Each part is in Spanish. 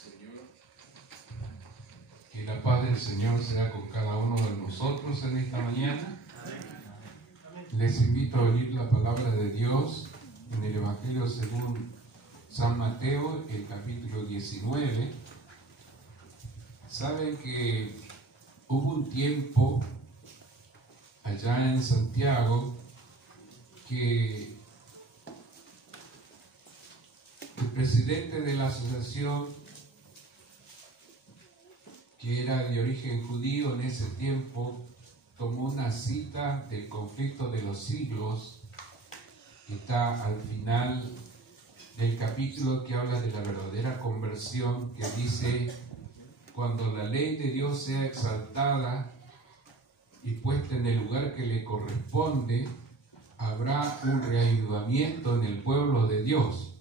Señor. Que la paz del Señor sea con cada uno de nosotros en esta mañana. Les invito a oír la palabra de Dios en el Evangelio según San Mateo, el capítulo 19. Saben que hubo un tiempo allá en Santiago que el presidente de la asociación, que era de origen judío en ese tiempo, tomó una cita del conflicto de los siglos, que está al final del capítulo que habla de la verdadera conversión, que dice: cuando la ley de Dios sea exaltada y puesta en el lugar que le corresponde, habrá un reavivamiento en el pueblo de Dios.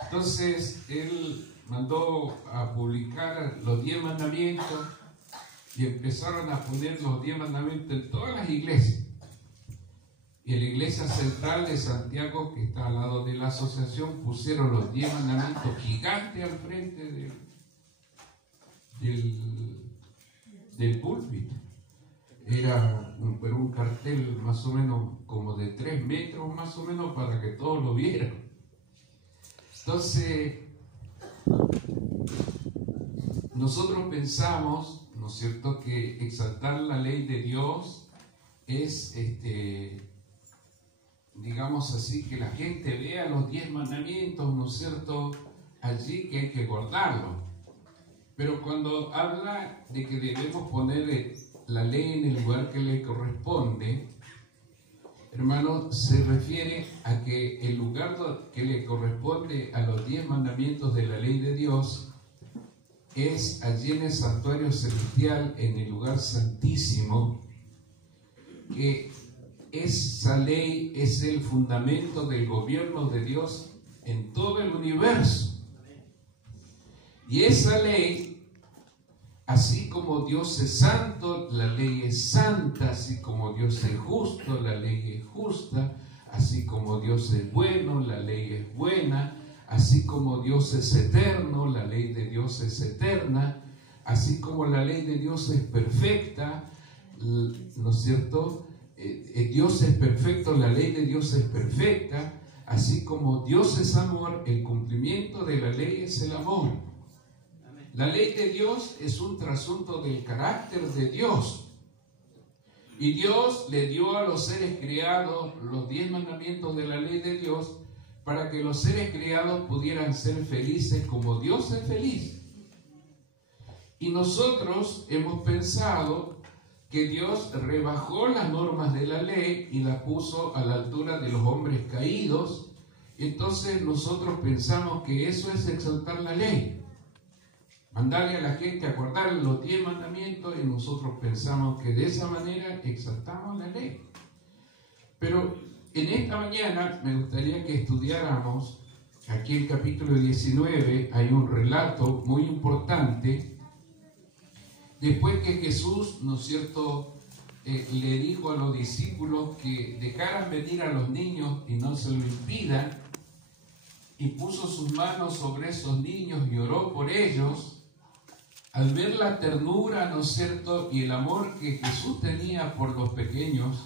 Entonces él mandó a publicar los 10 mandamientos y empezaron a poner los 10 mandamientos en todas las iglesias. Y en la iglesia central de Santiago, que está al lado de la asociación, pusieron los 10 mandamientos gigantes al frente del púlpito. Era un cartel más o menos como de 3 metros más o menos para que todos lo vieran. Entonces, nosotros pensamos, ¿no es cierto?, que exaltar la ley de Dios es, digamos así, que la gente vea los 10 mandamientos, ¿no es cierto?, allí, que hay que guardarlos. Pero cuando habla de que debemos poner la ley en el lugar que le corresponde, hermano, se refiere a que el lugar que le corresponde a los 10 mandamientos de la ley de Dios es allí en el santuario celestial, en el lugar santísimo, que esa ley es el fundamento del gobierno de Dios en todo el universo. Y esa ley, así como Dios es santo, la ley es santa; así como Dios es justo, la ley es justa; así como Dios es bueno, la ley es buena; así como Dios es eterno, la ley de Dios es eterna; así como la ley de Dios es perfecta, ¿no es cierto? Dios es perfecto, la ley de Dios es perfecta; así como Dios es amor, el cumplimiento de la ley es el amor. La ley de Dios es un trasunto del carácter de Dios. Y Dios le dio a los seres creados los 10 mandamientos de la ley de Dios para que los seres creados pudieran ser felices como Dios es feliz. Y nosotros hemos pensado que Dios rebajó las normas de la ley y las puso a la altura de los hombres caídos. Entonces nosotros pensamos que eso es exaltar la ley. Mandarle a la gente a guardar los 10 mandamientos, y nosotros pensamos que de esa manera exaltamos la ley. Pero en esta mañana me gustaría que estudiáramos aquí el capítulo 19. Hay un relato muy importante. Después que Jesús, ¿no es cierto?, le dijo a los discípulos que dejaran venir a los niños y no se lo impidan, y puso sus manos sobre esos niños y oró por ellos. Al ver la ternura, ¿no es cierto?, y el amor que Jesús tenía por los pequeños,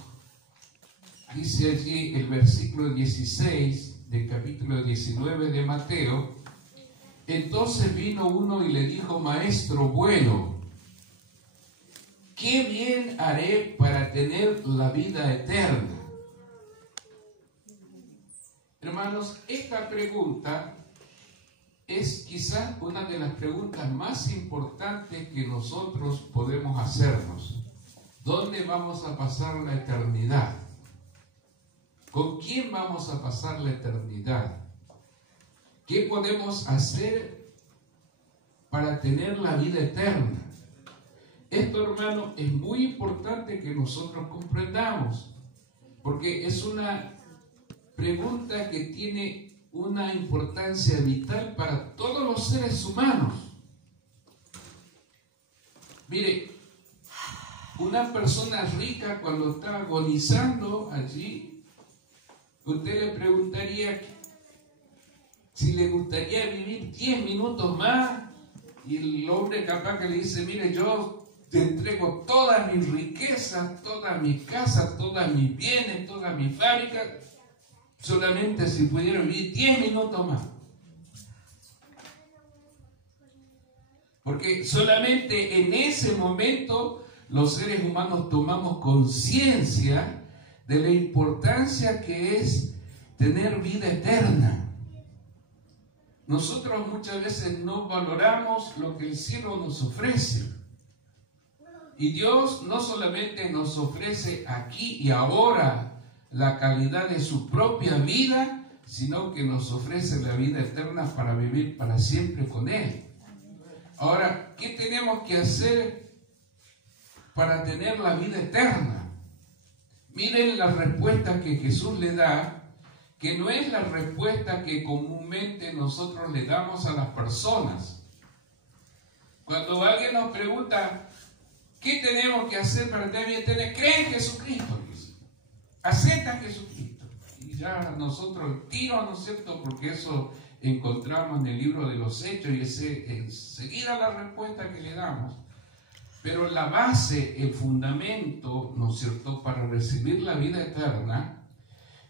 dice allí el versículo 16 del capítulo 19 de Mateo: entonces vino uno y le dijo: Maestro bueno, ¿qué bien haré para tener la vida eterna? Hermanos, esta pregunta es quizás una de las preguntas más importantes que nosotros podemos hacernos. ¿Dónde vamos a pasar la eternidad? ¿Con quién vamos a pasar la eternidad? ¿Qué podemos hacer para tener la vida eterna? Esto, hermano, es muy importante que nosotros comprendamos, porque es una pregunta que tiene una importancia vital para todos los seres humanos. Mire, una persona rica, cuando está agonizando allí, usted le preguntaría si le gustaría vivir 10 minutos más Y el hombre capaz que le dice, mire, yo te entrego todas mis riquezas, todas mis casas, todos mis bienes, todas mis fábricas, solamente si pudiera vivir 10 minutos más. Porque solamente en ese momento los seres humanos tomamos conciencia de la importancia que es tener vida eterna. Nosotros muchas veces no valoramos lo que el cielo nos ofrece. Y Dios no solamente nos ofrece aquí y ahora la calidad de su propia vida, sino que nos ofrece la vida eterna para vivir para siempre con Él. Ahora, ¿qué tenemos que hacer para tener la vida eterna? Miren la respuesta que Jesús le da, que no es la respuesta que comúnmente nosotros le damos a las personas. Cuando alguien nos pregunta, ¿qué tenemos que hacer para tener vida eterna? Cree en Jesucristo, acepta a Jesucristo. Y ya nosotros el tiro, ¿no es cierto? Porque eso encontramos en el libro de los Hechos y es enseguida la respuesta que le damos. Pero la base, el fundamento, ¿no es cierto?, para recibir la vida eterna,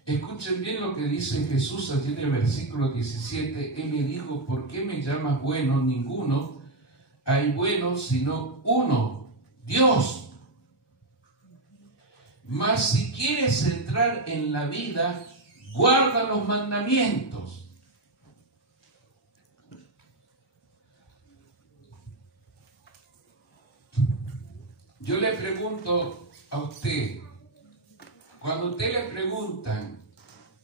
escuchen bien lo que dice Jesús allí en el versículo 17. Él le dijo, ¿por qué me llamas bueno? Ninguno hay bueno sino uno, Dios. Mas si quieres entrar en la vida, guarda los mandamientos. Yo le pregunto a usted, cuando usted le preguntan,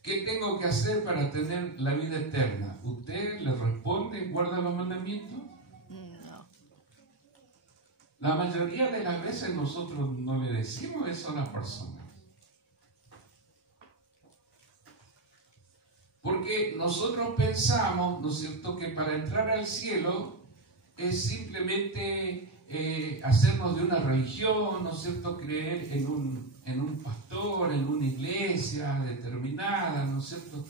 ¿qué tengo que hacer para tener la vida eterna? ¿Usted le responde, guarda los mandamientos? No. La mayoría de las veces nosotros no le decimos eso a las personas. Porque nosotros pensamos, ¿no es cierto?, que para entrar al cielo es simplemente hacernos de una religión, ¿no es cierto?, creer en un pastor, en una iglesia determinada, ¿no es cierto?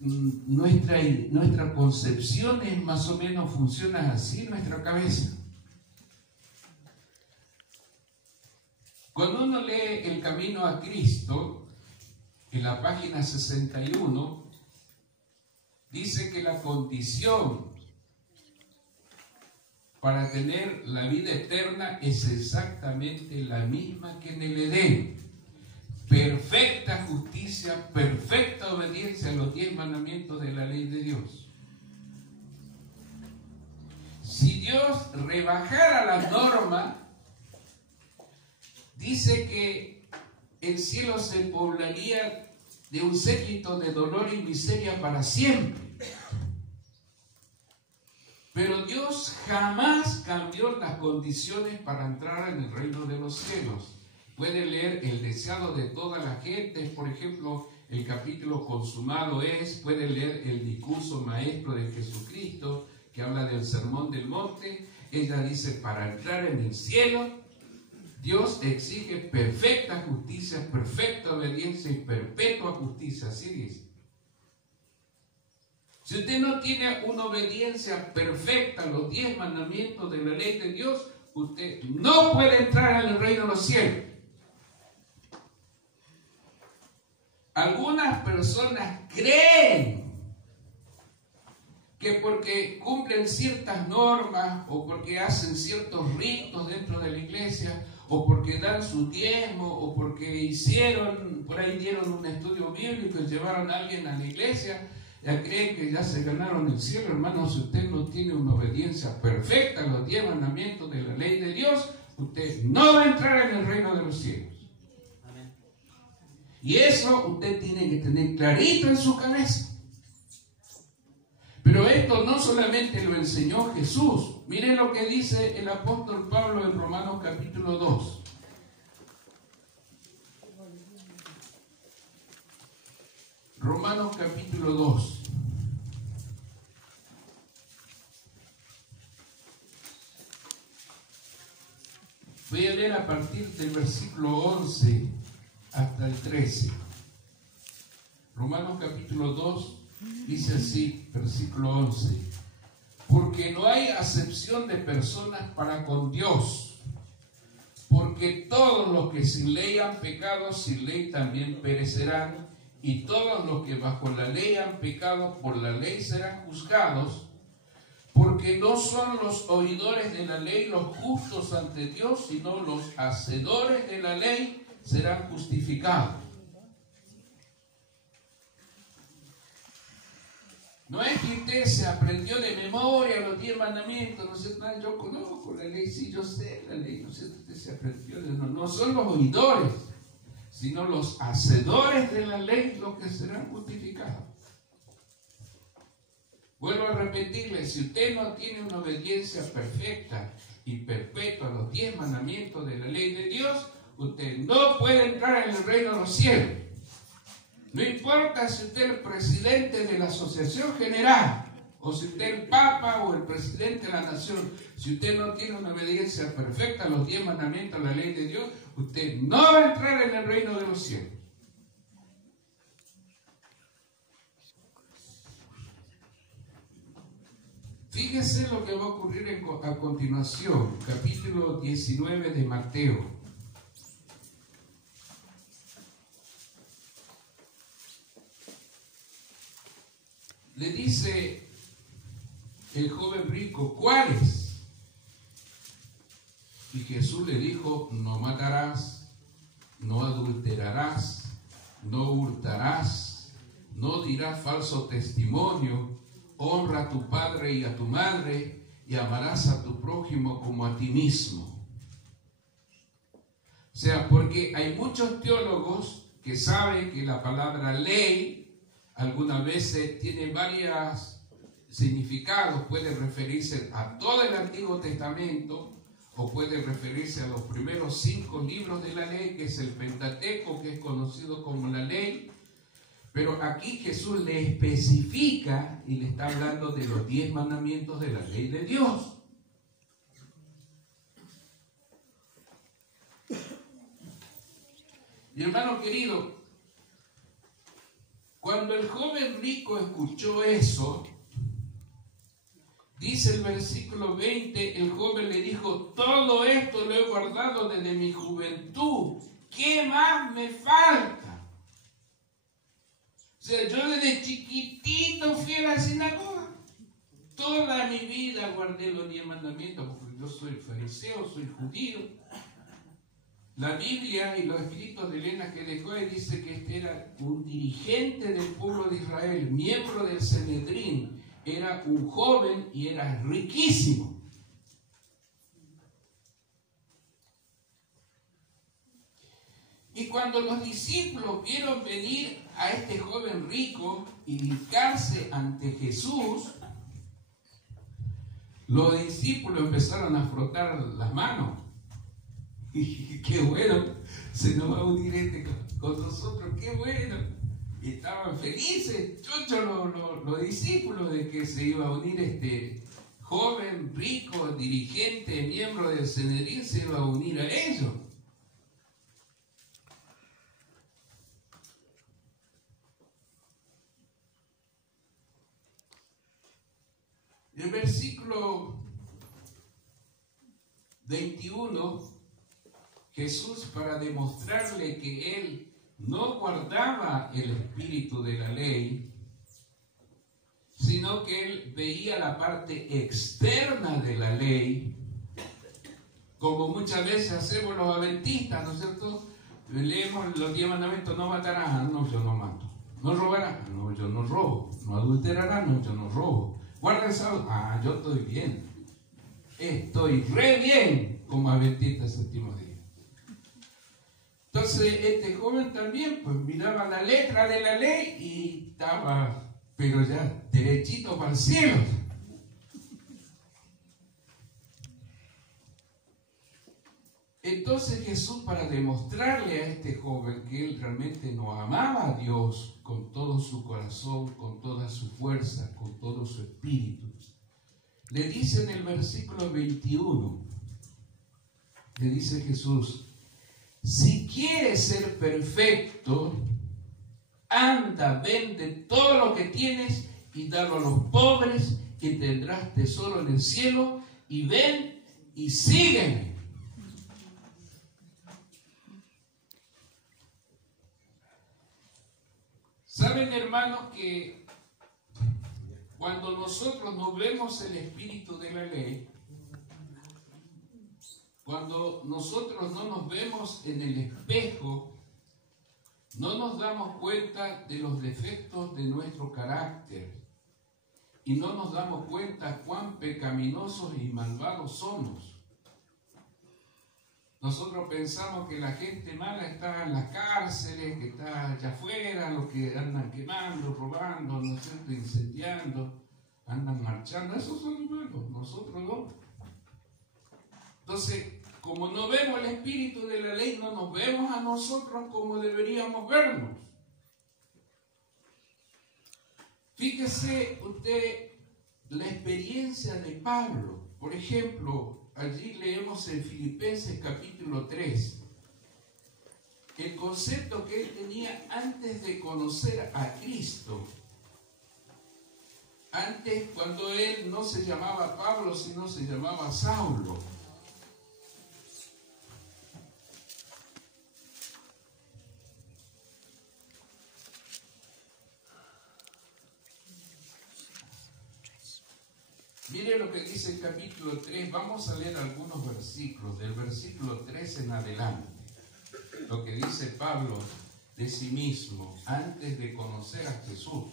Nuestra concepción es más o menos, funciona así en nuestra cabeza. Cuando uno lee El Camino a Cristo, en la página 61, dice que la condición para tener la vida eterna es exactamente la misma que en el Edén. Perfecta justicia, perfecta obediencia a los 10 mandamientos de la ley de Dios. Si Dios rebajara la norma, dice que el cielo se poblaría de un séquito de dolor y miseria para siempre. Pero Dios jamás cambió las condiciones para entrar en el reino de los cielos. Puede leer El deseado de toda la gente, por ejemplo, el capítulo consumado es, puede leer el discurso maestro de Jesucristo, que habla del sermón del monte. Ella dice, para entrar en el cielo, Dios exige perfecta justicia, perfecta obediencia y perpetua justicia, así dice. Si usted no tiene una obediencia perfecta a los 10 mandamientos de la ley de Dios, usted no puede entrar en el reino de los cielos. Algunas personas creen que porque cumplen ciertas normas o porque hacen ciertos ritos dentro de la iglesia o porque dan su diezmo o porque por ahí dieron un estudio bíblico y llevaron a alguien a la iglesia, ya creen que ya se ganaron el cielo. Hermano, si usted no tiene una obediencia perfecta a los 10 mandamientos de la ley de Dios, usted no va a entrar en el reino de los cielos. Amén. Y eso usted tiene que tener clarito en su cabeza. Pero esto no solamente lo enseñó Jesús. Miren lo que dice el apóstol Pablo en Romanos capítulo 2. Romanos capítulo 2. Voy a leer a partir del versículo 11 hasta el 13. Romanos capítulo 2 dice así, versículo 11. porque no hay acepción de personas para con Dios. Porque todos los que sin ley han pecado, sin ley también perecerán, y todos los que bajo la ley han pecado, por la ley serán juzgados, porque no son los oidores de la ley los justos ante Dios, sino los hacedores de la ley serán justificados. No es que usted se aprendió de memoria los 10 mandamientos, no sé, yo conozco la ley, sí, yo sé la ley, no sé, usted se aprendió de no son los oidores, sino los hacedores de la ley los que serán justificados. Vuelvo a repetirle, si usted no tiene una obediencia perfecta y perpetua a los 10 mandamientos de la ley de Dios, usted no puede entrar en el reino de los cielos. No importa si usted es el presidente de la asociación general, o si usted es el papa o el presidente de la nación, si usted no tiene una obediencia perfecta a los 10 mandamientos de la ley de Dios, usted no va a entrar en el reino de los cielos. Fíjese lo que va a ocurrir a continuación, capítulo 19 de Mateo. Le dice el joven rico, ¿cuáles? Y Jesús le dijo, no matarás, no adulterarás, no hurtarás, no dirás falso testimonio, honra a tu padre y a tu madre, y amarás a tu prójimo como a ti mismo. O sea, porque hay muchos teólogos que saben que la palabra ley algunas veces tiene varios significados, puede referirse a todo el Antiguo Testamento o puede referirse a los primeros 5 libros de la ley, que es el Pentateuco, que es conocido como la ley, pero aquí Jesús le especifica y le está hablando de los 10 mandamientos de la ley de Dios. Y hermano querido, cuando el joven rico escuchó eso, dice el versículo 20, el joven le dijo, todo esto lo he guardado desde mi juventud, ¿qué más me falta? O sea, yo desde chiquitito fui a la sinagoga, toda mi vida guardé los 10 mandamientos, porque yo soy fariseo, soy judío. La Biblia y los escritos de Elena que dejó ahí dice que este era un dirigente del pueblo de Israel, miembro del Sanedrín, era un joven y era riquísimo. Y cuando los discípulos vieron venir a este joven rico y hincarse ante Jesús, los discípulos empezaron a frotar las manos. Y qué bueno, se nos va a unir este con nosotros, qué bueno. Y estaban felices, chochos los discípulos, de que se iba a unir este joven, rico, dirigente, miembro del Sanedrín, se iba a unir a ellos. El versículo 21, Jesús, para demostrarle que él no guardaba el espíritu de la ley, sino que él veía la parte externa de la ley, como muchas veces hacemos los adventistas, ¿no es cierto? Leemos los 10 mandamientos, no matarás, no, yo no mato. No robarás, no, yo no robo. No adulterarás, no, yo no robo. Guarda el sábado, yo estoy bien. Estoy re bien como adventista séptimo día. Entonces este joven también pues miraba la letra de la ley y estaba, pero ya derechito para el cielo. Entonces Jesús, para demostrarle a este joven que él realmente no amaba a Dios con todo su corazón, con toda su fuerza, con todo su espíritu, le dice en el versículo 21, le dice Jesús, si quieres ser perfecto, anda, vende todo lo que tienes y dalo a los pobres que tendrás tesoro en el cielo, y ven y sígueme. Saben, hermanos, que cuando nosotros no vemos el espíritu de la ley, cuando nosotros no nos vemos en el espejo, no nos damos cuenta de los defectos de nuestro carácter y no nos damos cuenta cuán pecaminosos y malvados somos. Nosotros pensamos que la gente mala está en las cárceles, que está allá afuera, los que andan quemando, robando, ¿no es cierto?, incendiando, andan marchando. Esos son los malos, nosotros no. Entonces, como no vemos el espíritu de la ley, no nos vemos a nosotros como deberíamos vernos. Fíjese usted la experiencia de Pablo. Por ejemplo, allí leemos en Filipenses capítulo 3, el concepto que él tenía antes de conocer a Cristo. Antes, cuando él no se llamaba Pablo, sino se llamaba Saulo. Mire lo que dice el capítulo 3, vamos a leer algunos versículos, del versículo 3 en adelante. Lo que dice Pablo de sí mismo antes de conocer a Jesús.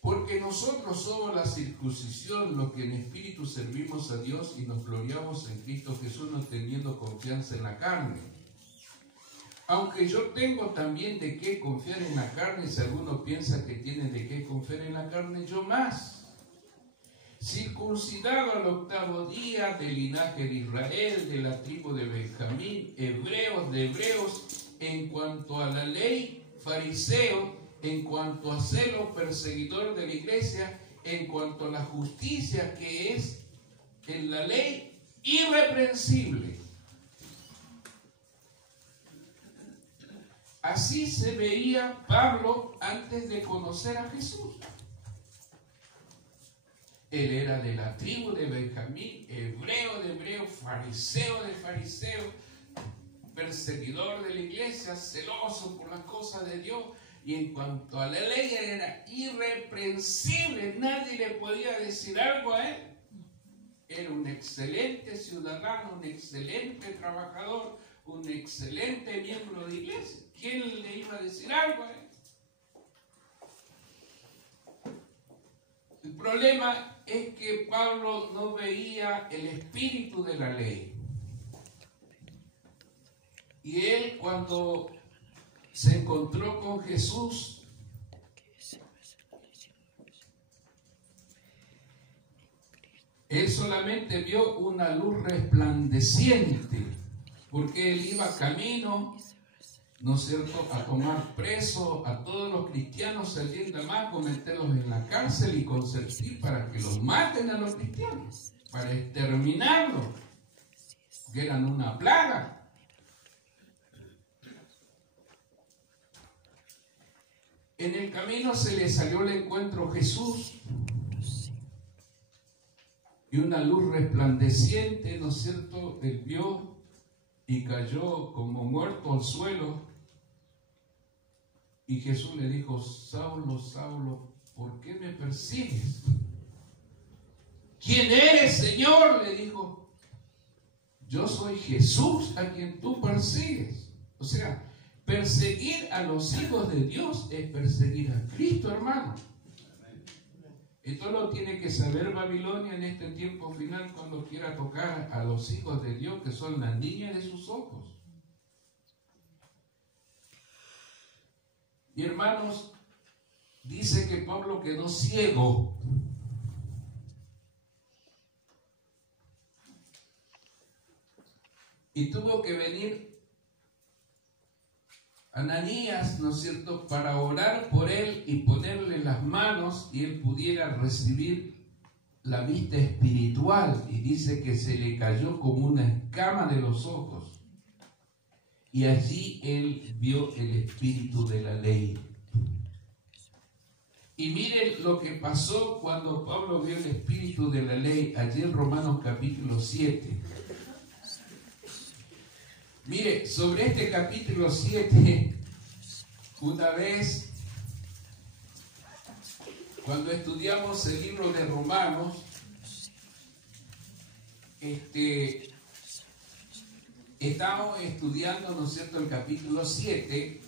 Porque nosotros somos la circuncisión, los que en espíritu servimos a Dios y nos gloriamos en Cristo Jesús, no teniendo confianza en la carne. Aunque yo tengo también de qué confiar en la carne, si alguno piensa que tiene de qué confiar en la carne, yo más. Circuncidado al 8º día, del linaje de Israel, de la tribu de Benjamín, hebreos de hebreos, en cuanto a la ley, fariseo, en cuanto a celo, perseguidor de la iglesia, en cuanto a la justicia que es en la ley, irreprensible. Así se veía Pablo antes de conocer a Jesús. Él era de la tribu de Benjamín, hebreo de hebreo, fariseo de fariseo, perseguidor de la iglesia, celoso por las cosas de Dios. Y en cuanto a la ley, era irreprensible. Nadie le podía decir algo a él. Era un excelente ciudadano, un excelente trabajador, un excelente miembro de iglesia. ¿Quién le iba a decir algo a él? El problema es que Pablo no veía el espíritu de la ley. Y él, cuando se encontró con Jesús, él solamente vio una luz resplandeciente, porque él iba camino, ¿no es cierto?, a tomar preso a todos los cristianos allí en Damasco, meterlos en la cárcel y consentir para que los maten a los cristianos, para exterminarlos, que eran una plaga. En el camino se le salió al encuentro Jesús y una luz resplandeciente, ¿no es cierto?, él vio y cayó como muerto al suelo. Y Jesús le dijo: Saulo, Saulo, ¿por qué me persigues? ¿Quién eres, Señor?, le dijo. Yo soy Jesús a quien tú persigues. O sea, perseguir a los hijos de Dios es perseguir a Cristo, hermano. Esto lo tiene que saber Babilonia en este tiempo final, cuando quiera tocar a los hijos de Dios, que son las niñas de sus ojos. Y hermanos, dice que Pablo quedó ciego. Y tuvo que venir Ananías, ¿no es cierto?, para orar por él y ponerle las manos y él pudiera recibir la vista espiritual. Y dice que se le cayó como una escama de los ojos. Y allí él vio el espíritu de la ley. Y miren lo que pasó cuando Pablo vio el espíritu de la ley, allí en Romanos capítulo 7. Mire, sobre este capítulo 7, una vez, cuando estudiamos el libro de Romanos, estábamos estudiando, ¿no es cierto?, el capítulo 7,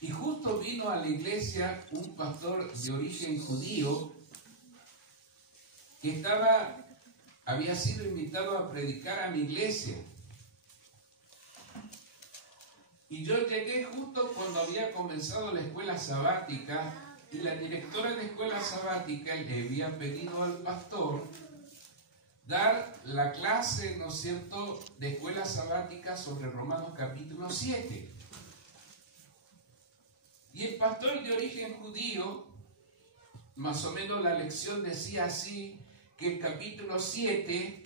y justo vino a la iglesia un pastor de origen judío que había sido invitado a predicar a mi iglesia. Y yo llegué justo cuando había comenzado la escuela sabática, y la directora de escuela sabática le había pedido al pastor dar la clase, ¿no es cierto?, de escuela sabática sobre Romanos capítulo 7. Y el pastor de origen judío, más o menos la lección decía así, que el capítulo 7,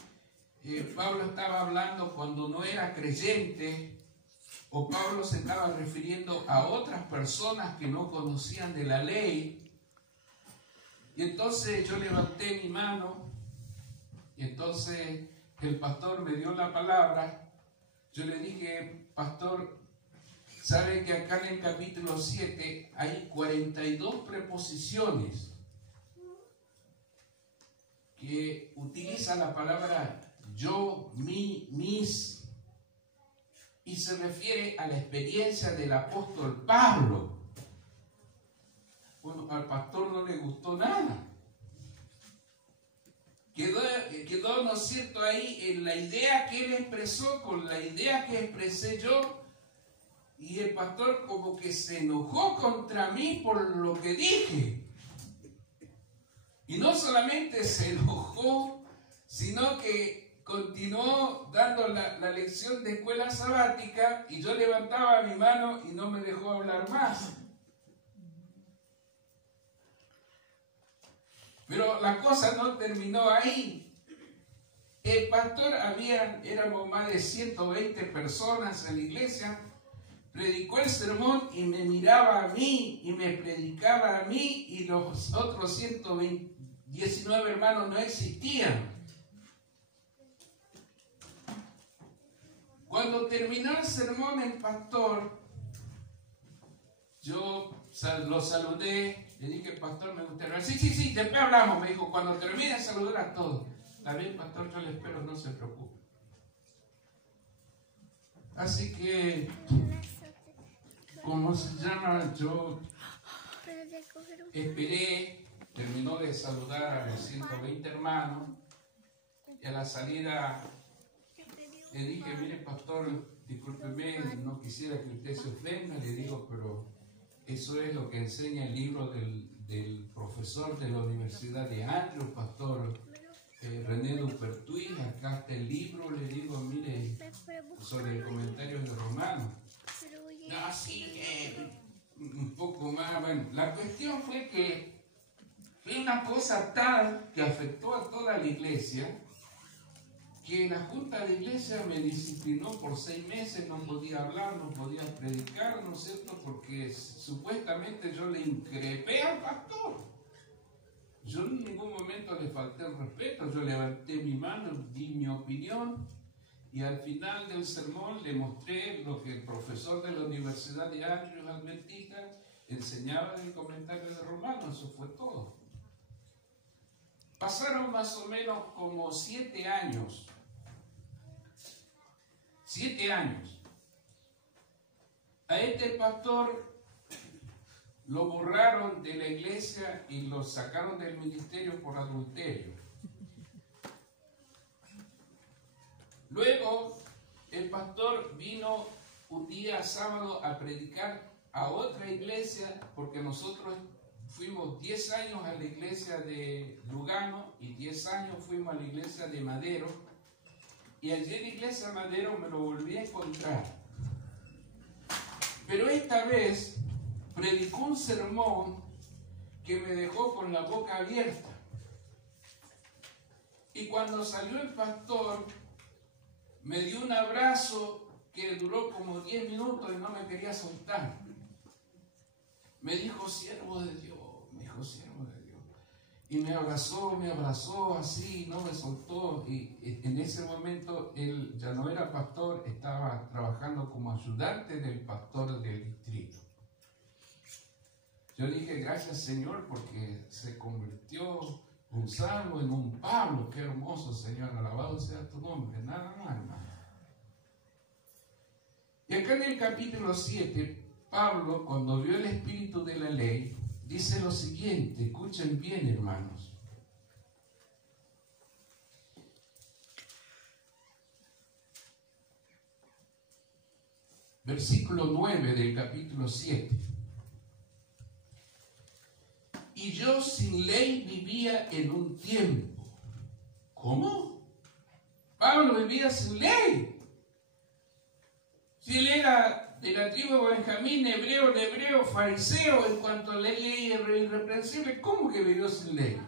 Pablo estaba hablando cuando no era creyente, o Pablo se estaba refiriendo a otras personas que no conocían de la ley. Y entonces yo levanté mi mano, y entonces el pastor me dio la palabra. Yo le dije: pastor, ¿sabe que acá en el capítulo 7 hay 42 preposiciones que utilizan la palabra yo, mi, mis, y se refiere a la experiencia del apóstol Pablo? Bueno, al pastor no le gustó nada. Quedó, ¿no es cierto?, ahí en la idea que él expresó con la idea que expresé yo, y el pastor como que se enojó contra mí por lo que dije. Y no solamente se enojó, sino que continuó dando la lección de escuela sabática, y yo levantaba mi mano y no me dejó hablar más. Pero la cosa no terminó ahí. El pastor, éramos más de 120 personas en la iglesia, predicó el sermón y me miraba a mí y me predicaba a mí, y los otros 119 hermanos no existían. Cuando terminó el sermón el pastor, yo lo saludé, le dije: pastor, me gustaría hablar. Sí, después hablamos, me dijo, cuando termine saludar a todos. Está bien, pastor, yo le espero, no se preocupe. Así que, ¿cómo se llama? Yo esperé, terminó de saludar a los 120 hermanos, y a la salida le dije: mire, pastor, discúlpeme, no quisiera que usted se ofenda, le digo, pero eso es lo que enseña el libro del profesor de la Universidad de Andrews, pastor René Dupertuis. Acá está el libro, le digo, mire, sobre el comentario de Romanos. No, sí, un poco más. Bueno, la cuestión fue que fue una cosa tal que afectó a toda la iglesia, que la junta de iglesia me disciplinó por 6 meses, no podía hablar, no podía predicar, ¿no es cierto?, porque supuestamente yo le increpé al pastor. Yo en ningún momento le falté el respeto, yo levanté mi mano, di mi opinión, y al final del sermón le mostré lo que el profesor de la Universidad de Andrews Adventista enseñaba en el comentario de Romanos. Eso fue todo. Pasaron más o menos como 7 años. 7 años. A este pastor lo borraron de la iglesia y lo sacaron del ministerio por adulterio. Luego, el pastor vino un día sábado a predicar a otra iglesia, porque nosotros fuimos 10 años a la iglesia de Lugano y 10 años fuimos a la iglesia de Madero. Y allí en la iglesia de Madero me lo volví a encontrar. Pero esta vez predicó un sermón que me dejó con la boca abierta. Y cuando salió el pastor, me dio un abrazo que duró como 10 minutos y no me quería soltar. Me dijo: siervo de Dios, me dijo, hijo, siervo de Dios. Y me abrazó así, no me soltó. Y en ese momento él ya no era pastor, estaba trabajando como ayudante del pastor del distrito. Yo dije, gracias Señor, porque se convirtió Gonzalo en un Pablo. Qué hermoso, Señor, alabado sea tu nombre. Nada más, hermano. Y acá en el capítulo 7, Pablo, cuando vio el espíritu de la ley, dice lo siguiente, escuchen bien, hermanos. Versículo 9 del capítulo 7. Y yo sin ley vivía en un tiempo. ¿Cómo? Pablo vivía sin ley. Si él era de la tribu de Benjamín, hebreo, fariseo, en cuanto a la ley irreprensible, ¿cómo que vivió sin ley?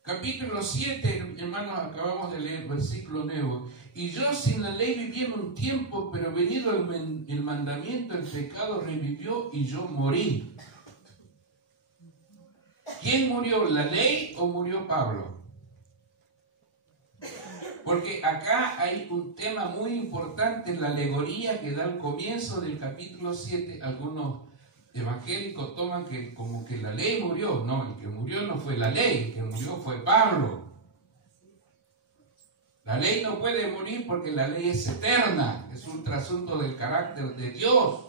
Capítulo 7, hermanos, acabamos de leer, versículo 9. Y yo sin la ley viví en un tiempo, pero venido el mandamiento, el pecado revivió y yo morí. ¿Quién murió? ¿La ley o murió Pablo? Porque acá hay un tema muy importante en la alegoría que da al comienzo del capítulo 7. Algunos evangélicos toman que como que la ley murió. No, el que murió no fue la ley, el que murió fue Pablo. La ley no puede morir porque la ley es eterna, es un trasunto del carácter de Dios.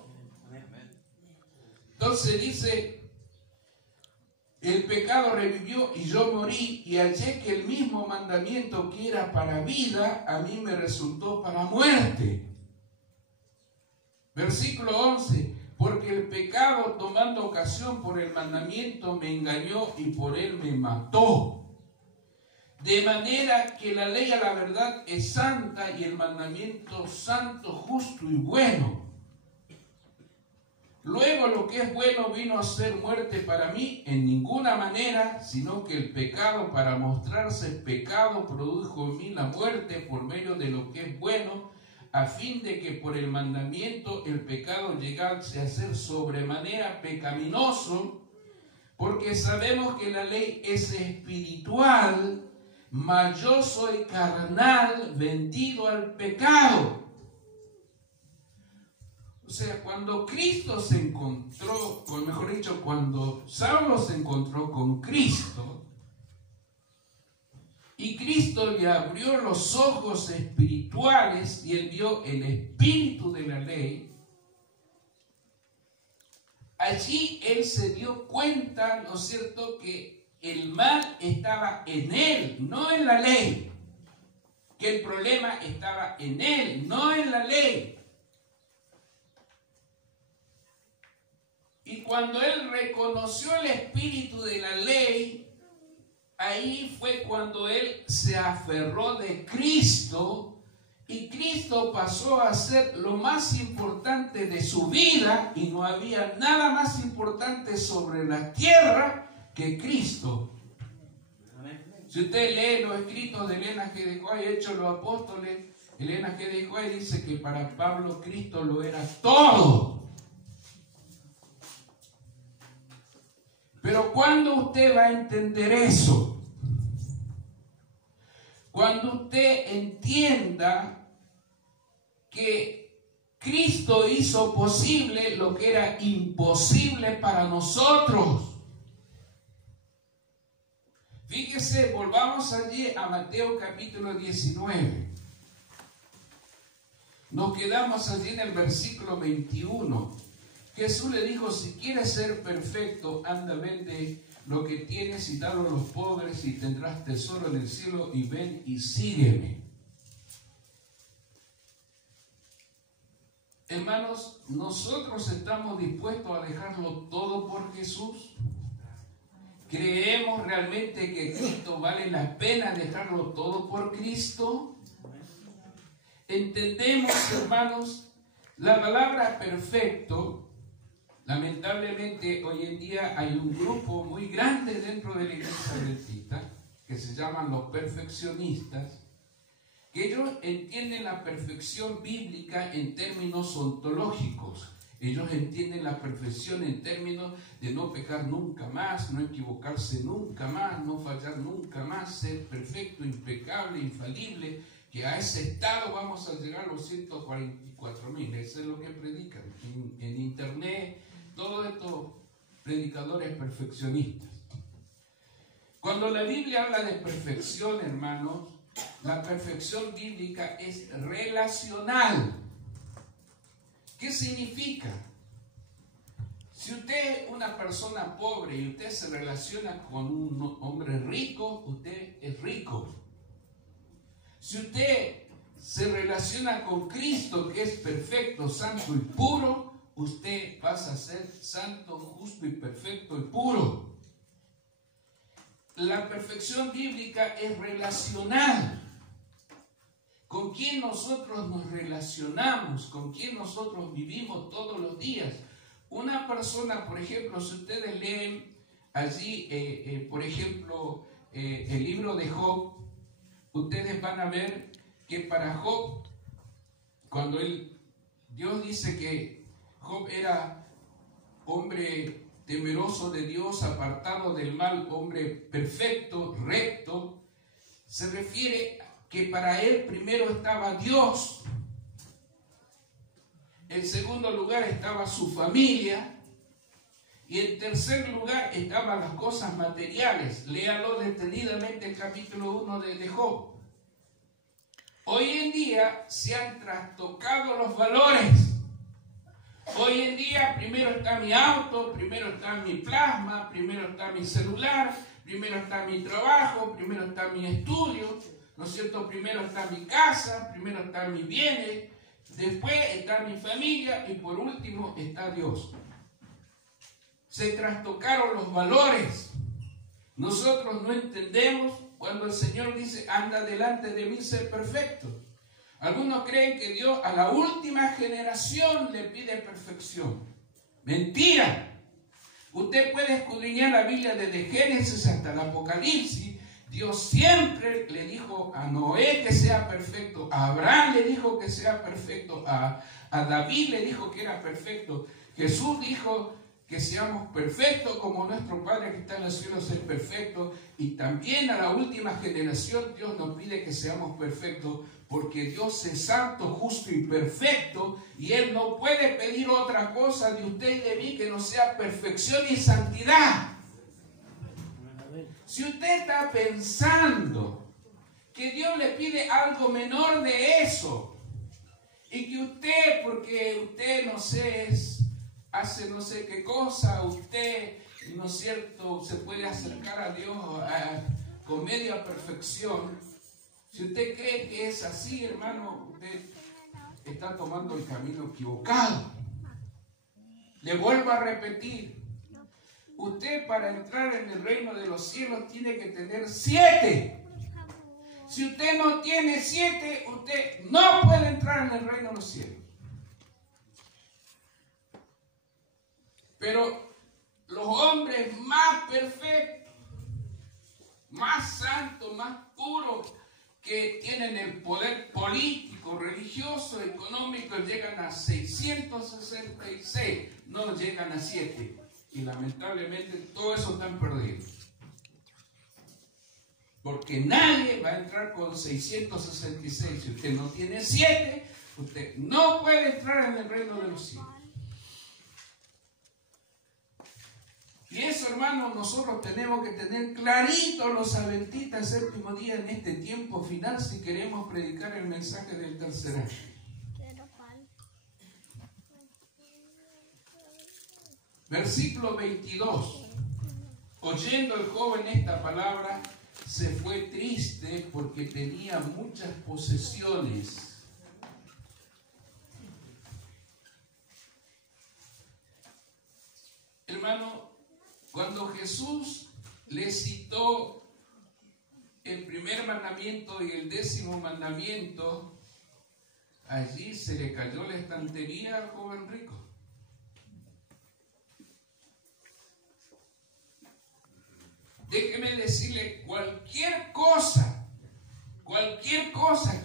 Entonces dice, el pecado revivió y yo morí, y hallé que el mismo mandamiento que era para vida, a mí me resultó para muerte. Versículo 11, porque el pecado tomando ocasión por el mandamiento me engañó y por él me mató. De manera que la ley a la verdad es santa y el mandamiento santo, justo y bueno. Luego lo que es bueno vino a ser muerte para mí en ninguna manera, sino que el pecado para mostrarse pecado produjo en mí la muerte por medio de lo que es bueno, a fin de que por el mandamiento el pecado llegase a ser sobremanera pecaminoso, porque sabemos que la ley es espiritual, mas yo soy carnal, vendido al pecado. O sea, cuando Cristo se encontró, o mejor dicho, cuando Saulo se encontró con Cristo, y Cristo le abrió los ojos espirituales y él vio el espíritu de la ley, allí él se dio cuenta, ¿no es cierto?, que el mal estaba en él, no en la ley. Que el problema estaba en él, no en la ley. Y cuando él reconoció el espíritu de la ley, ahí fue cuando él se aferró de Cristo y Cristo pasó a ser lo más importante de su vida y no había nada más importante sobre la tierra que Cristo. Si usted lee los escritos de Elena G. de White, Hechos de los Apóstoles, Elena G. de White dice que para Pablo Cristo lo era todo. Pero ¿cuándo usted va a entender eso? Cuando usted entienda que Cristo hizo posible lo que era imposible para nosotros. Fíjese, volvamos allí a Mateo capítulo 19. Nos quedamos allí en el versículo 21. Jesús le dijo, si quieres ser perfecto, anda, vende lo que tienes y dalo a los pobres y tendrás tesoro en el cielo y ven y sígueme. Hermanos, ¿nosotros estamos dispuestos a dejarlo todo por Jesús? ¿Creemos realmente que Cristo vale la pena dejarlo todo por Cristo? Entendemos, hermanos, la palabra perfecto. Lamentablemente hoy en día hay un grupo muy grande dentro de la iglesia adventista que se llaman los perfeccionistas, que ellos entienden la perfección bíblica en términos ontológicos, Ellos entienden la perfección en términos de no pecar nunca más, no equivocarse nunca más, no fallar nunca más, ser perfecto, impecable, infalible, que a ese estado vamos a llegar a los 144.000. Eso es lo que predican en internet, todos estos predicadores perfeccionistas. Cuando la Biblia habla de perfección, hermanos, la perfección bíblica es relacional. ¿Qué significa? Si usted es una persona pobre y usted se relaciona con un hombre rico, usted es rico. Si usted se relaciona con Cristo, que es perfecto, santo y puro, usted pasa a ser santo, justo y perfecto y puro. La perfección bíblica es relacional. ¿Con quién nosotros nos relacionamos? ¿Con quién nosotros vivimos todos los días? Una persona, por ejemplo, si ustedes leen allí, por ejemplo, el libro de Job, ustedes van a ver que para Job, cuando Dios dice que Job era hombre temeroso de Dios, apartado del mal, hombre perfecto, recto, se refiere que para él primero estaba Dios, en segundo lugar estaba su familia y en tercer lugar estaban las cosas materiales. Léalo detenidamente el capítulo 1 de Job. Hoy en día se han trastocado los valores. Hoy en día primero está mi auto, primero está mi plasma, primero está mi celular, primero está mi trabajo, primero está mi estudio, ¿no es cierto? Primero está mi casa, primero están mis bienes, después está mi familia y por último está Dios. Se trastocaron los valores. Nosotros no entendemos cuando el Señor dice, anda delante de mí, ser perfecto. Algunos creen que Dios a la última generación le pide perfección. Mentira. Usted puede escudriñar la Biblia desde Génesis hasta el Apocalipsis. Dios siempre le dijo a Noé que sea perfecto, a Abraham le dijo que sea perfecto, a David le dijo que era perfecto. Jesús dijo que seamos perfectos como nuestro Padre que está en los cielos es perfecto. Y también a la última generación Dios nos pide que seamos perfectos, porque Dios es santo, justo y perfecto, y Él no puede pedir otra cosa de usted y de mí que no sea perfección y santidad. Si usted está pensando que Dios le pide algo menor de eso, y que usted, porque usted, no sé, hace no sé qué cosa, usted, ¿no es cierto?, se puede acercar a Dios con media perfección. Si usted cree que es así, hermano, usted está tomando el camino equivocado. Le vuelvo a repetir. Usted para entrar en el reino de los cielos tiene que tener 7. Si usted no tiene 7, usted no puede entrar en el reino de los cielos. Pero los hombres más perfectos, más santos, más puros, que tienen el poder político, religioso, económico, llegan a 666, no llegan a 7. Y lamentablemente todo eso están perdidos. Porque nadie va a entrar con 666. Si usted no tiene 7, usted no puede entrar en el reino de los cielos. Y eso, hermanos, nosotros tenemos que tener clarito los adventistas del séptimo día en este tiempo final si queremos predicar el mensaje del tercer año. Versículo 22. Oyendo el joven esta palabra, se fue triste porque tenía muchas posesiones. Hermano, cuando Jesús le citó el primer mandamiento y el 10º mandamiento, allí se le cayó la estantería al joven rico. Déjeme decirle, cualquier cosa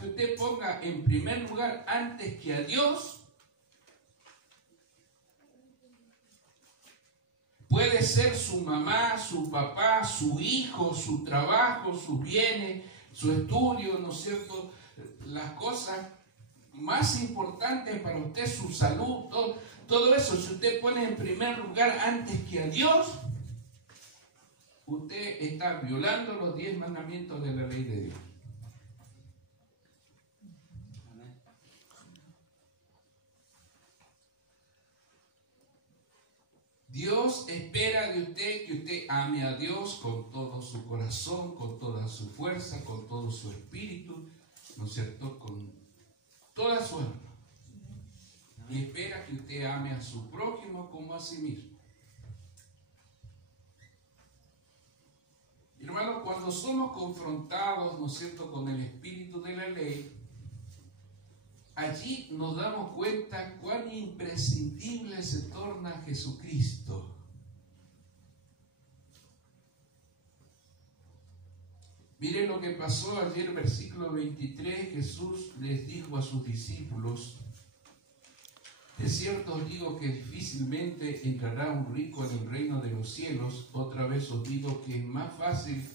que usted ponga en primer lugar antes que a Dios, puede ser su mamá, su papá, su hijo, su trabajo, sus bienes, su estudio, ¿no es cierto? Las cosas más importantes para usted, su salud, todo eso, si usted pone en primer lugar antes que a Dios, usted está violando los 10 mandamientos de la ley de Dios. Dios espera de usted que usted ame a Dios con todo su corazón, con toda su fuerza, con todo su espíritu, ¿no es cierto? Con toda su alma. Y espera que usted ame a su prójimo como a sí mismo. Hermano, cuando somos confrontados, ¿no es cierto?, con el espíritu de la ley, allí nos damos cuenta cuán imprescindible se torna Jesucristo. Miren lo que pasó ayer, versículo 23, Jesús les dijo a sus discípulos: de cierto os digo que difícilmente entrará un rico en el reino de los cielos. Otra vez os digo que es más fácil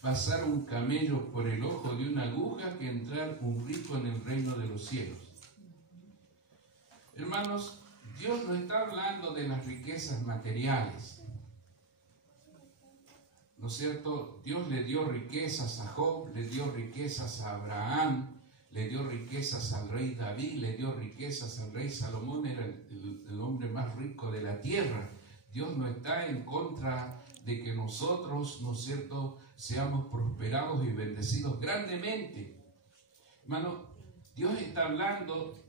pasar un camello por el ojo de una aguja que entrar un rico en el reino de los cielos. Hermanos, Dios no está hablando de las riquezas materiales, ¿no es cierto? Dios le dio riquezas a Job, le dio riquezas a Abraham, le dio riquezas al rey David, le dio riquezas al rey Salomón, era el hombre más rico de la tierra. Dios no está en contra de que nosotros, ¿no es cierto?, seamos prosperados y bendecidos grandemente. Hermano, Dios está hablando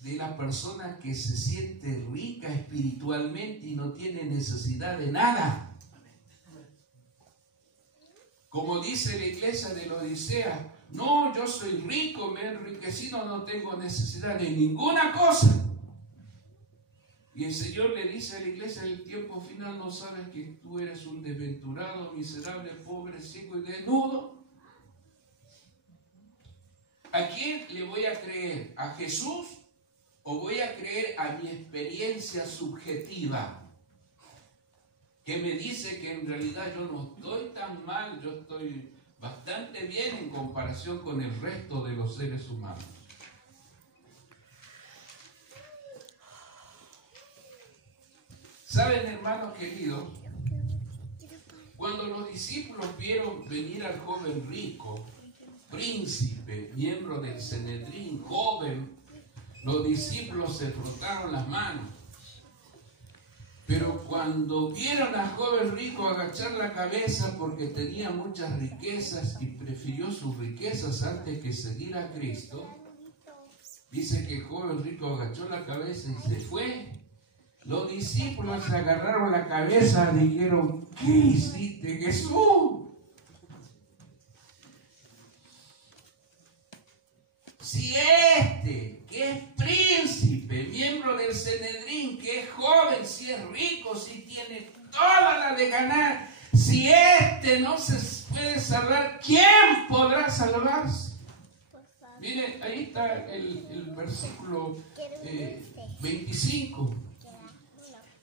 de la persona que se siente rica espiritualmente y no tiene necesidad de nada. Como dice la iglesia de la Odisea: no, yo soy rico, me he enriquecido, no tengo necesidad de ninguna cosa. Y el Señor le dice a la iglesia: en el tiempo final no sabes que tú eres un desventurado, miserable, pobre, ciego y desnudo. ¿A quién le voy a creer? ¿A Jesús o voy a creer a mi experiencia subjetiva, que me dice que en realidad yo no estoy tan mal, yo estoy bastante bien en comparación con el resto de los seres humanos? ¿Saben, hermanos queridos? Cuando los discípulos vieron venir al joven rico, príncipe, miembro del Sanedrín, joven, los discípulos se frotaron las manos. Pero cuando vieron al joven rico agachar la cabeza porque tenía muchas riquezas y prefirió sus riquezas antes que seguir a Cristo, dice que el joven rico agachó la cabeza y se fue. Los discípulos se agarraron la cabeza y dijeron: ¿qué hiciste, Jesús? Si este, que es príncipe, miembro del Sanedrín, que es joven, si es rico, si tiene toda la de ganar, si este no se puede salvar, ¿quién podrá salvarse? Miren, ahí está el versículo 25.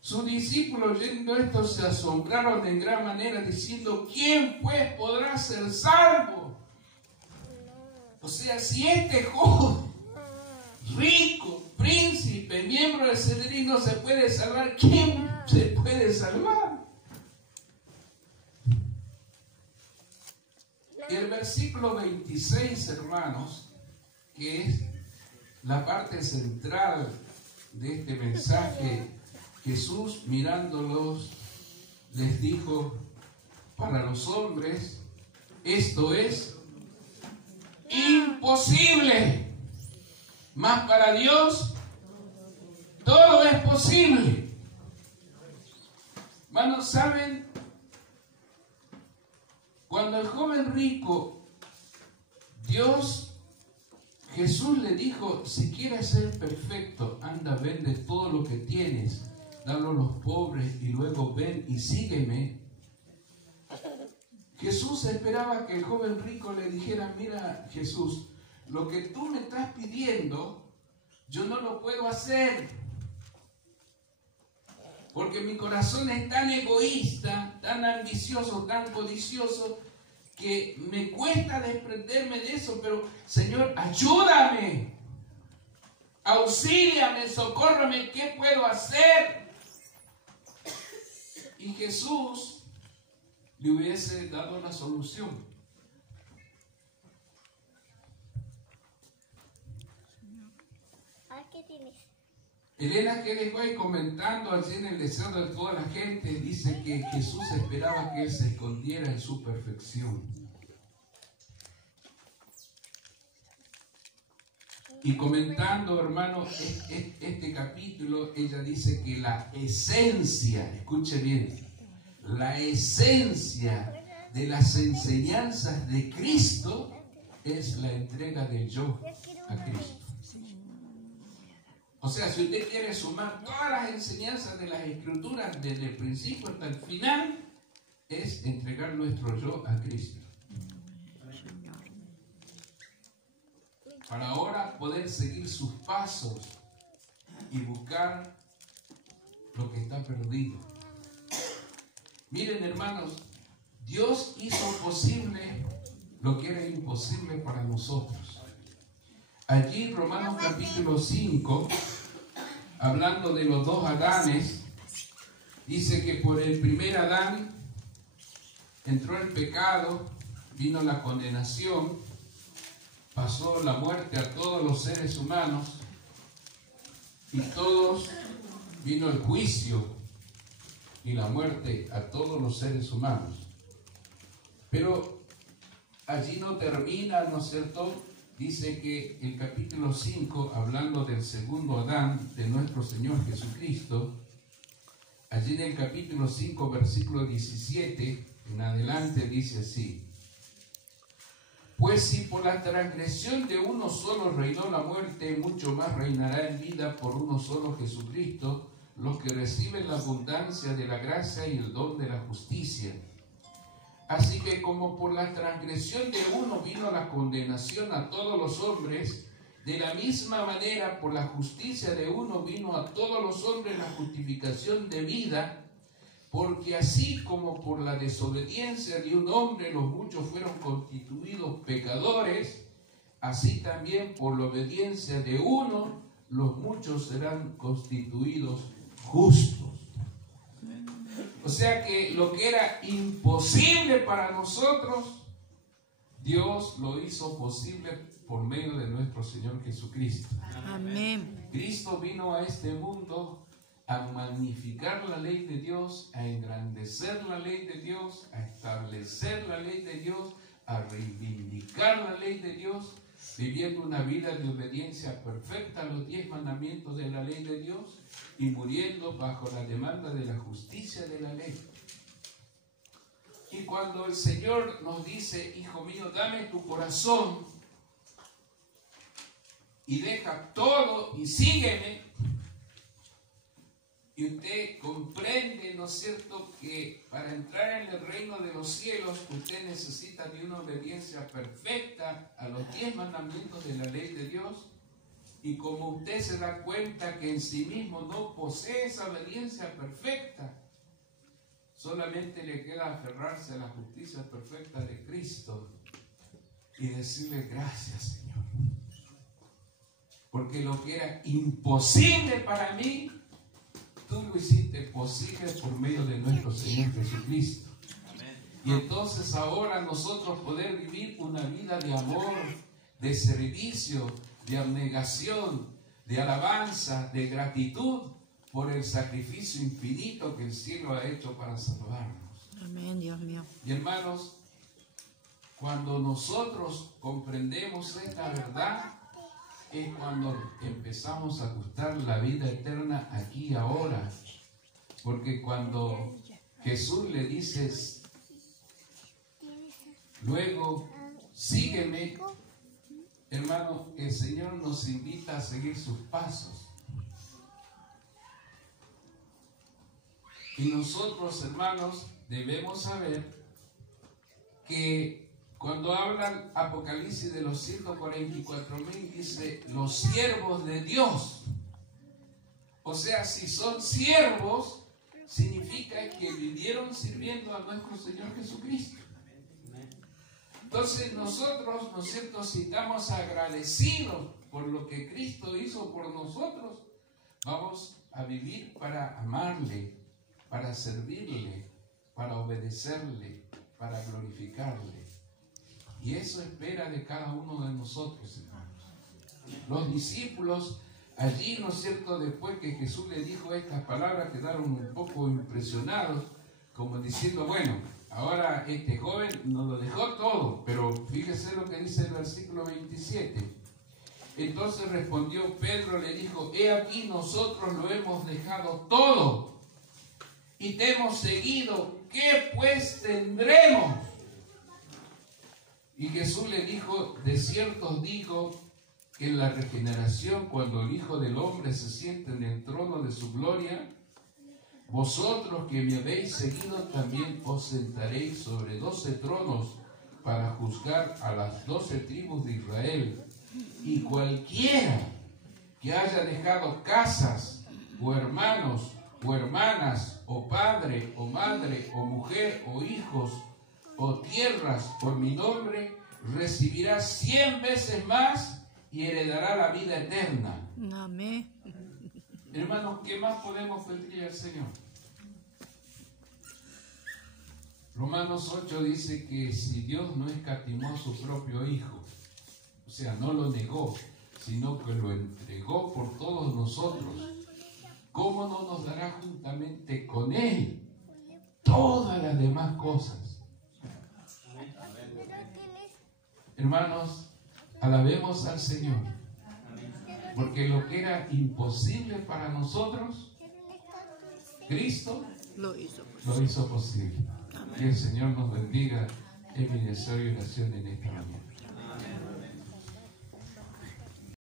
Sus discípulos, oyendo esto, se asombraron en gran manera, diciendo: ¿quién pues podrá ser salvo? O sea, si este joven, rico, príncipe, miembro del Sanedrín no se puede salvar, ¿quién se puede salvar? Y el versículo 26, hermanos, que es la parte central de este mensaje, Jesús, mirándolos, les dijo: para los hombres esto es imposible, mas para Dios todo es posible. Hermanos, ¿saben? Cuando el joven rico, Jesús le dijo: si quieres ser perfecto, anda, vende todo lo que tienes, dalo a los pobres y luego ven y sígueme. Jesús esperaba que el joven rico le dijera: mira, Jesús, lo que tú me estás pidiendo, yo no lo puedo hacer, Porque mi corazón es tan egoísta, tan ambicioso, tan codicioso, que me cuesta desprenderme de eso. Pero Señor, ayúdame, auxíliame, socórrame, ¿qué puedo hacer? Y Jesús le hubiese dado la solución. ¿Qué tienes? Elena, que dejó ahí comentando allí en el deseo de toda la gente, dice que Jesús esperaba que él se escondiera en su perfección. Y comentando, hermano, este capítulo, ella dice que la esencia, escuche bien, la esencia de las enseñanzas de Cristo es la entrega del yo a Cristo. O sea, si usted quiere sumar todas las enseñanzas de las Escrituras desde el principio hasta el final, es entregar nuestro yo a Cristo. Para ahora poder seguir sus pasos y buscar lo que está perdido. Miren, hermanos, Dios hizo posible lo que era imposible para nosotros. Allí en Romanos capítulo 5, hablando de los dos Adanes, dice que por el primer Adán entró el pecado, vino la condenación, pasó la muerte a todos los seres humanos y todos vino el juicio y la muerte a todos los seres humanos. Pero allí no termina, ¿no es cierto? Dice que el capítulo 5, hablando del segundo Adán, de nuestro Señor Jesucristo, allí en el capítulo 5, versículo 17, en adelante dice así: pues si por la transgresión de uno solo reinó la muerte, mucho más reinará en vida por uno solo Jesucristo, los que reciben la abundancia de la gracia y el don de la justicia. Así que como por la transgresión de uno vino la condenación a todos los hombres, de la misma manera por la justicia de uno vino a todos los hombres la justificación de vida, porque así como por la desobediencia de un hombre los muchos fueron constituidos pecadores, así también por la obediencia de uno los muchos serán constituidos justos. O sea que lo que era imposible para nosotros, Dios lo hizo posible por medio de nuestro Señor Jesucristo. Amén. Cristo vino a este mundo a magnificar la ley de Dios, a engrandecer la ley de Dios, a establecer la ley de Dios, a reivindicar la ley de Dios, viviendo una vida de obediencia perfecta a los 10 mandamientos de la ley de Dios y muriendo bajo la demanda de la justicia de la ley. Y cuando el Señor nos dice: hijo mío, dame tu corazón y deja todo y sígueme, y usted comprende, ¿no es cierto?, que para entrar en el reino de los cielos usted necesita de una obediencia perfecta a los 10 mandamientos de la ley de Dios. Y como usted se da cuenta que en sí mismo no posee esa obediencia perfecta, solamente le queda aferrarse a la justicia perfecta de Cristo y decirle: gracias, Señor, porque lo que era imposible para mí, tú lo hiciste posible por medio de nuestro Señor Jesucristo. Y entonces ahora nosotros poder vivir una vida de amor, de servicio, de abnegación, de alabanza, de gratitud por el sacrificio infinito que el cielo ha hecho para salvarnos. Amén, Dios mío. Y hermanos, cuando nosotros comprendemos esta verdad, es cuando empezamos a gustar la vida eterna aquí y ahora. Porque cuando Jesús le dice: luego sígueme, hermano, el Señor nos invita a seguir sus pasos. Y nosotros, hermanos, debemos saber que cuando hablan Apocalipsis de los 144,000, dice los siervos de Dios. O sea, si son siervos, significa que vivieron sirviendo a nuestro Señor Jesucristo. Entonces nosotros, ¿no es cierto?, si estamos agradecidos por lo que Cristo hizo por nosotros, vamos a vivir para amarle, para servirle, para obedecerle, para glorificarle. Y eso espera de cada uno de nosotros, hermanos. Los discípulos allí, ¿no es cierto?, después que Jesús le dijo estas palabras, quedaron un poco impresionados, como diciendo, bueno, ahora este joven nos lo dejó todo, pero fíjese lo que dice el versículo 27. Entonces respondió Pedro, le dijo, he aquí nosotros lo hemos dejado todo y te hemos seguido, ¿qué pues tendremos? Y Jesús le dijo, de cierto os digo que en la regeneración, cuando el Hijo del Hombre se siente en el trono de su gloria, vosotros que me habéis seguido también os sentaréis sobre 12 tronos para juzgar a las 12 tribus de Israel. Y cualquiera que haya dejado casas, o hermanos, o hermanas, o padre, o madre, o mujer, o hijos, o tierras por mi nombre, recibirá 100 veces más y heredará la vida eterna. Amén. Hermanos, ¿qué más podemos pedirle al Señor? Romanos 8 dice que si Dios no escatimó a su propio Hijo, o sea, no lo negó, sino que lo entregó por todos nosotros, ¿cómo no nos dará juntamente con Él todas las demás cosas? Hermanos, alabemos al Señor, porque lo que era imposible para nosotros, Cristo Lo hizo. lo hizo posible. Que el Señor nos bendiga en mi deseo y oración en esta mañana.